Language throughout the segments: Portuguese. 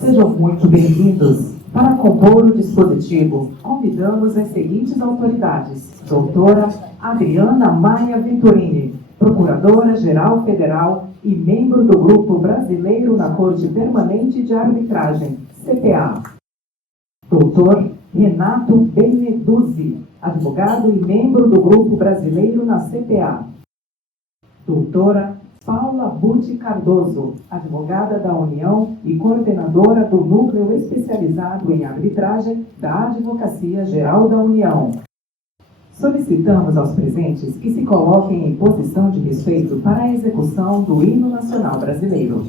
Sejam muito bem-vindos. Para compor o dispositivo, convidamos as seguintes autoridades: doutora Adriana Maia Venturini, Procuradora-Geral Federal e membro do Grupo Brasileiro na Corte Permanente de Arbitragem, CPA. Doutor Renato Beneduzzi, advogado e membro do Grupo Brasileiro na CPA. Doutora Paula Butti Cardoso, advogada da União e coordenadora do Núcleo Especializado em Arbitragem da Advocacia Geral da União. Solicitamos aos presentes que se coloquem em posição de respeito para a execução do Hino Nacional Brasileiro.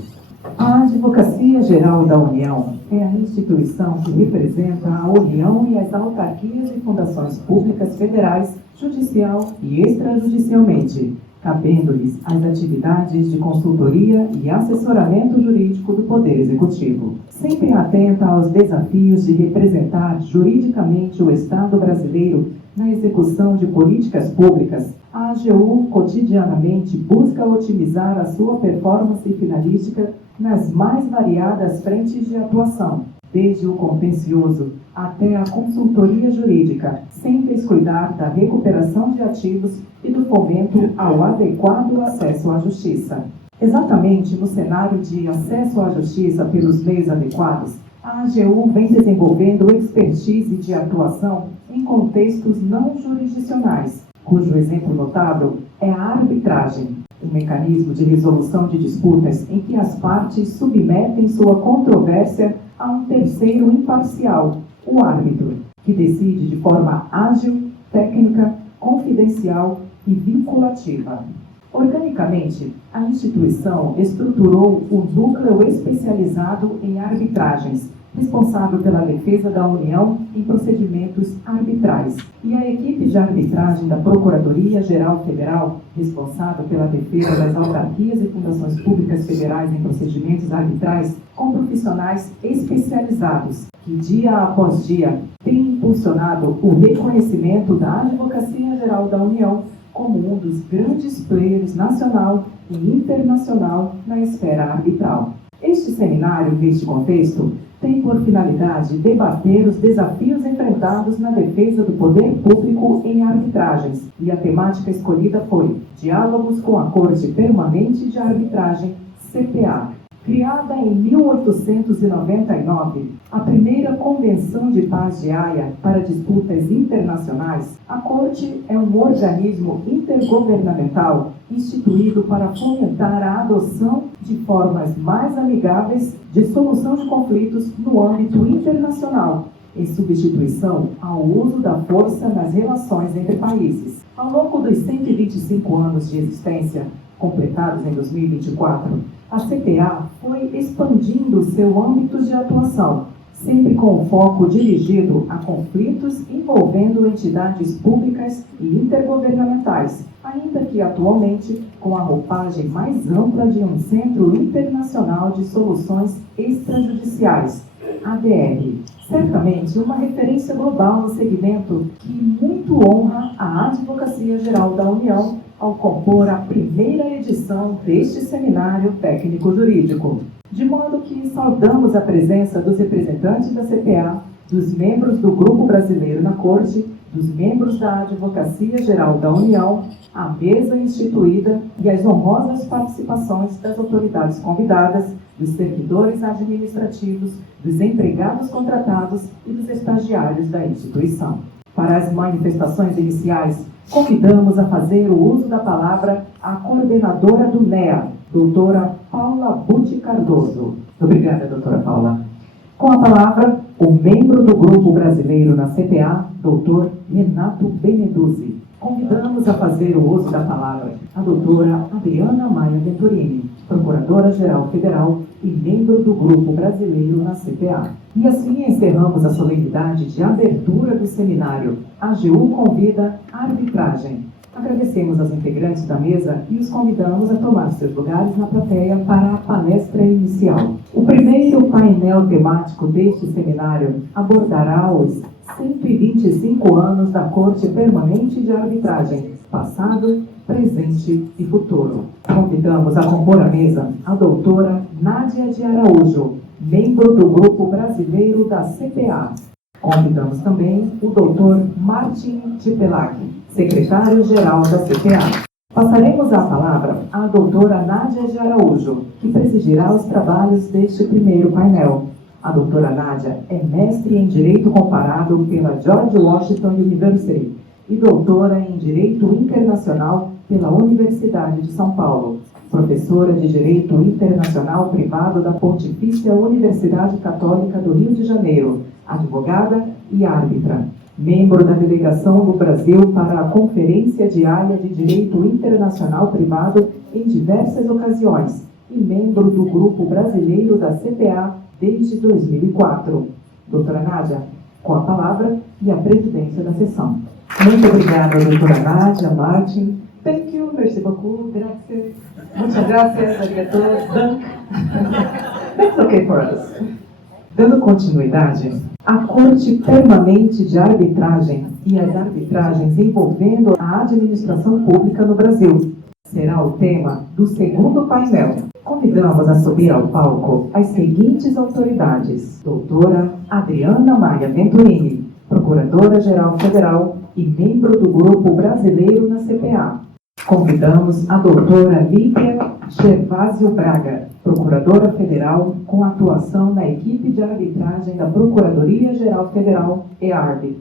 A Advocacia Geral da União é a instituição que representa a União e as autarquias e fundações públicas federais, judicial e extrajudicialmente, cabendo-lhes as atividades de consultoria e assessoramento jurídico do Poder Executivo. Sempre atenta aos desafios de representar juridicamente o Estado brasileiro na execução de políticas públicas, a AGU cotidianamente busca otimizar a sua performance finalística nas mais variadas frentes de atuação, desde o contencioso até a consultoria jurídica, sem descuidar da recuperação de ativos e do fomento ao adequado acesso à justiça. Exatamente no cenário de acesso à justiça pelos meios adequados, a AGU vem desenvolvendo expertise de atuação em contextos não jurisdicionais, cujo exemplo notável é a arbitragem, um mecanismo de resolução de disputas em que as partes submetem sua controvérsia a um terceiro imparcial, o árbitro, que decide de forma ágil, técnica, confidencial e vinculativa. Organicamente, a instituição estruturou o Núcleo Especializado em Arbitragens, responsável pela defesa da União em procedimentos arbitrais, e a equipe de arbitragem da Procuradoria-Geral Federal, responsável pela defesa das autarquias e fundações públicas federais em procedimentos arbitrais, com profissionais especializados, que dia após dia têm impulsionado o reconhecimento da Advocacia Geral da União como um dos grandes players nacional e internacional na esfera arbitral. Este seminário, neste contexto, tem por finalidade debater os desafios enfrentados na defesa do poder público em arbitragens, e a temática escolhida foi Diálogos com a Corte Permanente de Arbitragem, CPA. Criada em 1899, a primeira Convenção de Paz de Haia para disputas internacionais, a Corte é um organismo intergovernamental instituído para fomentar a adoção de formas mais amigáveis de solução de conflitos no âmbito internacional, em substituição ao uso da força nas relações entre países. Ao longo dos 125 anos de existência, completados em 2024, a CPA foi expandindo seu âmbito de atuação, sempre com o foco dirigido a conflitos envolvendo entidades públicas e intergovernamentais, ainda que atualmente com a roupagem mais ampla de um Centro Internacional de Soluções Extrajudiciais, ADR. Certamente uma referência global no segmento que muito honra a Advocacia Geral da União ao compor a primeira edição deste seminário técnico-jurídico. De modo que saudamos a presença dos representantes da CPA, dos membros do Grupo Brasileiro na Corte, dos membros da Advocacia Geral da União, a mesa instituída e as honrosas participações das autoridades convidadas, dos servidores administrativos, dos empregados contratados e dos estagiários da instituição. Para as manifestações iniciais, convidamos a fazer o uso da palavra a coordenadora do NEA, doutora Paula Butti Cardoso. Obrigada, doutora Paula. Com a palavra, o membro do Grupo Brasileiro na CPA, doutor Renato Beneduzzi. Convidamos a fazer o uso da palavra a doutora Adriana Maia Venturini, Procuradora-Geral Federal e membro do Grupo Brasileiro na CPA. E assim encerramos a solenidade de abertura do seminário AGU Convida Arbitragem. Agradecemos aos integrantes da mesa e os convidamos a tomar seus lugares na plateia para a palestra inicial. O primeiro painel temático deste seminário abordará os 125 anos da Corte Permanente de Arbitragem, passado, presente e futuro. Convidamos a compor a mesa a doutora Nádia de Araújo, membro do Grupo Brasileiro da CPA. Convidamos também o doutor Martin Tipelac, secretário-geral da CPA. Passaremos a palavra à doutora Nádia de Araújo, que presidirá os trabalhos deste primeiro painel. A doutora Nádia é mestre em Direito Comparado pela George Washington University e doutora em Direito Internacional pela Universidade de São Paulo, professora de Direito Internacional Privado da Pontifícia Universidade Católica do Rio de Janeiro, advogada e árbitra, membro da delegação do Brasil para a Conferência Diária de Direito Internacional Privado em diversas ocasiões e membro do Grupo Brasileiro da CPA desde 2004. Doutora Nádia, com a palavra e a presidência da sessão. Muito obrigada, doutora Nádia, Martin. Thank you, merci beaucoup, grazie. Muchas gracias, arigato, dank. That's okay for us. Dando continuidade, a Corte Permanente de Arbitragem e as arbitragens envolvendo a administração pública no Brasil será o tema do segundo painel. Convidamos a subir ao palco as seguintes autoridades: doutora Adriana Maia Venturini, Procuradora-Geral Federal e membro do Grupo Brasileiro na CPA. Convidamos a doutora Lívia Gervásio Braga, Procuradora Federal com atuação na equipe de arbitragem da Procuradoria-Geral Federal, EARB.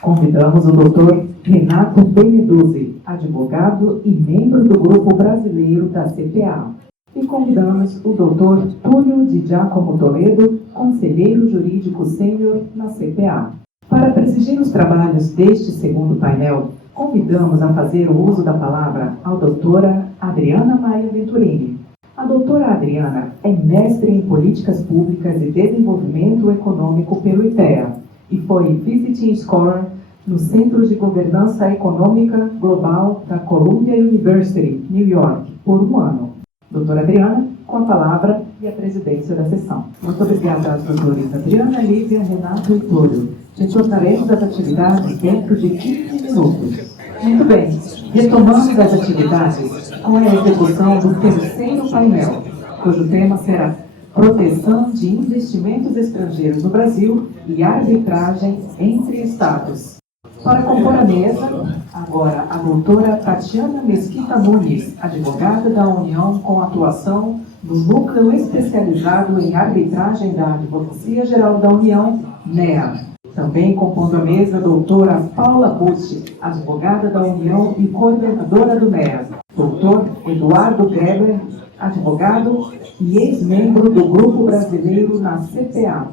Convidamos o doutor Renato Beneduzzi, advogado e membro do Grupo Brasileiro da CPA. E convidamos o doutor Túlio de Giacomo Toledo, conselheiro jurídico sênior na CPA. Para presidir os trabalhos deste segundo painel, convidamos a fazer o uso da palavra a doutora Adriana Maia Venturini. A doutora Adriana é mestre em Políticas Públicas e Desenvolvimento Econômico pelo IPEA e foi Visiting Scholar no Centro de Governança Econômica Global da Columbia University, New York, por um ano. Doutora Adriana, com a palavra e a presidência da sessão. Muito obrigada aos doutores Adriana, Lívia, Renato e Túlio. Retornaremos às atividades dentro de 15 minutos. Muito bem, retomamos as atividades com a execução do terceiro painel, cujo tema será Proteção de Investimentos Estrangeiros no Brasil e Arbitragem entre Estados. Para compor a mesa, agora a doutora Tatiana Mesquita Nunes, advogada da União com atuação no Núcleo Especializado em Arbitragem da Advocacia Geral da União, NEA. Também compondo a mesa, a doutora Paula Bucci, advogada da União e coordenadora do NEA. Doutor Eduardo Greber, advogado e ex-membro do Grupo Brasileiro na CPA.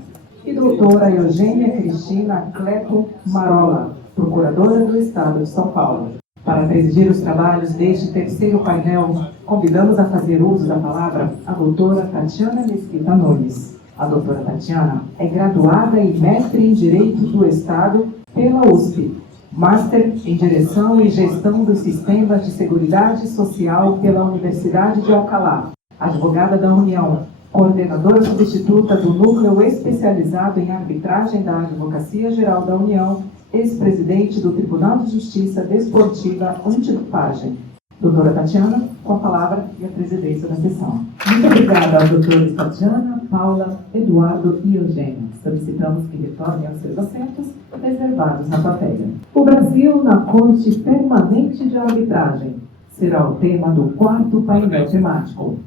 E doutora Eugênia Cristina Cleto Marola, procuradora do Estado de São Paulo. Para presidir os trabalhos deste terceiro painel, convidamos a fazer uso da palavra a doutora Tatiana Mesquita Nunes. A doutora Tatiana é graduada e mestre em Direito do Estado pela USP, Master em Direção e Gestão dos Sistemas de Seguridade Social pela Universidade de Alcalá, advogada da União, coordenadora substituta do Núcleo Especializado em Arbitragem da Advocacia Geral da União, ex-presidente do Tribunal de Justiça Desportiva Antidopagem. Doutora Tatiana, com a palavra e a presidência da sessão. Muito obrigada aos doutores Tatiana, Paula, Eduardo e Eugênio. Solicitamos que retornem aos seus assentos reservados na plateia. O Brasil na Corte Permanente de Arbitragem será o tema do quarto painel temático.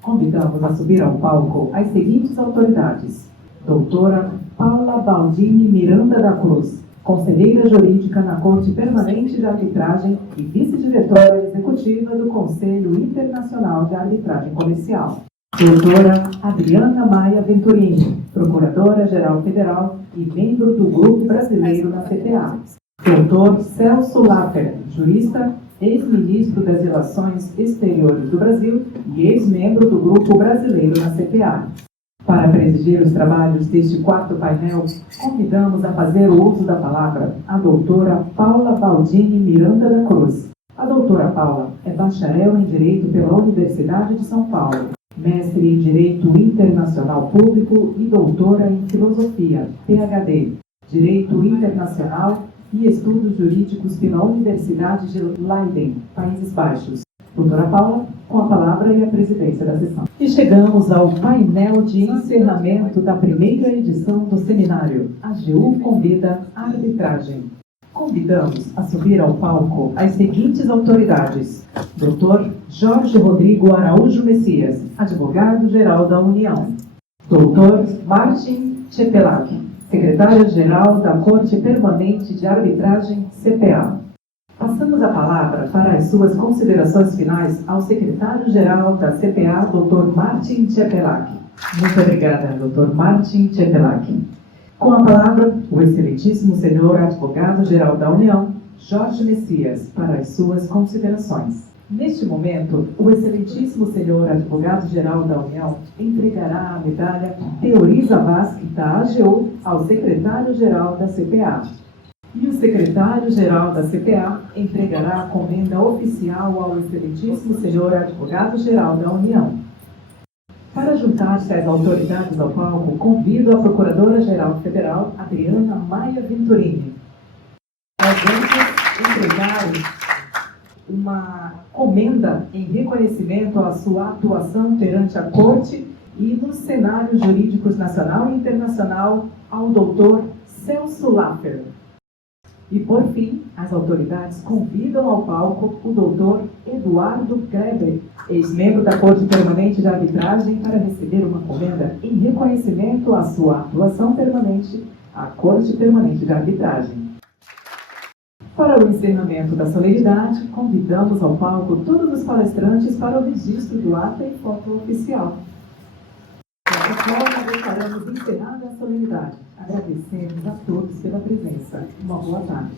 Convidamos a subir ao palco as seguintes autoridades: doutora Paula Baldini Miranda da Cruz, conselheira jurídica na Corte Permanente de Arbitragem e vice-diretora executiva do Conselho Internacional de Arbitragem Comercial. Doutora Adriana Maia Venturini, Procuradora-Geral Federal e membro do Grupo Brasileiro na CPA. Doutor Celso Laffer, jurista, ex-ministro das Relações Exteriores do Brasil e ex-membro do Grupo Brasileiro na CPA. Para presidir os trabalhos deste quarto painel, convidamos a fazer o uso da palavra a doutora Paula Baldini Miranda da Cruz. A doutora Paula é bacharel em Direito pela Universidade de São Paulo, mestre em Direito Internacional Público e doutora em Filosofia, PhD, Direito Internacional e Estudos Jurídicos pela Universidade de Leiden, Países Baixos. Doutora Paula, com a palavra e a presidência da sessão. E chegamos ao painel de encerramento da primeira edição do seminário. A AGU convida a arbitragem. Convidamos a subir ao palco as seguintes autoridades: Dr. Jorge Rodrigo Araújo Messias, advogado-geral da União. Dr. Martin Chepelac, secretário-geral da Corte Permanente de Arbitragem, CPA. Passamos a palavra para as suas considerações finais ao secretário-geral da CPA, Dr. Martin Chepelac. Muito obrigada, Dr. Martin Chepelac. Com a palavra, o excelentíssimo senhor advogado-geral da União, Jorge Messias, para as suas considerações. Neste momento, o excelentíssimo senhor advogado-geral da União entregará a medalha Teoriza Vasque da AGU ao secretário-geral da CPA. E o secretário-geral da CPA entregará a comenda oficial ao excelentíssimo senhor advogado-geral da União. Para juntar-se às autoridades ao palco, convido a Procuradora-Geral Federal, Adriana Maia Venturini. Nós vamos entregar uma comenda em reconhecimento à sua atuação perante a Corte e nos cenários jurídicos nacional e internacional ao doutor Celso Laffer. E, por fim, as autoridades convidam ao palco o doutor Eduardo Greber, ex-membro da Corte Permanente de Arbitragem, para receber uma comenda em reconhecimento à sua atuação permanente à Corte Permanente de Arbitragem. Para o encerramento da solenidade, convidamos ao palco todos os palestrantes para o registro do ato e foto oficial. Dessa forma, declaramos encerrada a solenidade. Agradecemos a todos pela presença. Uma boa tarde.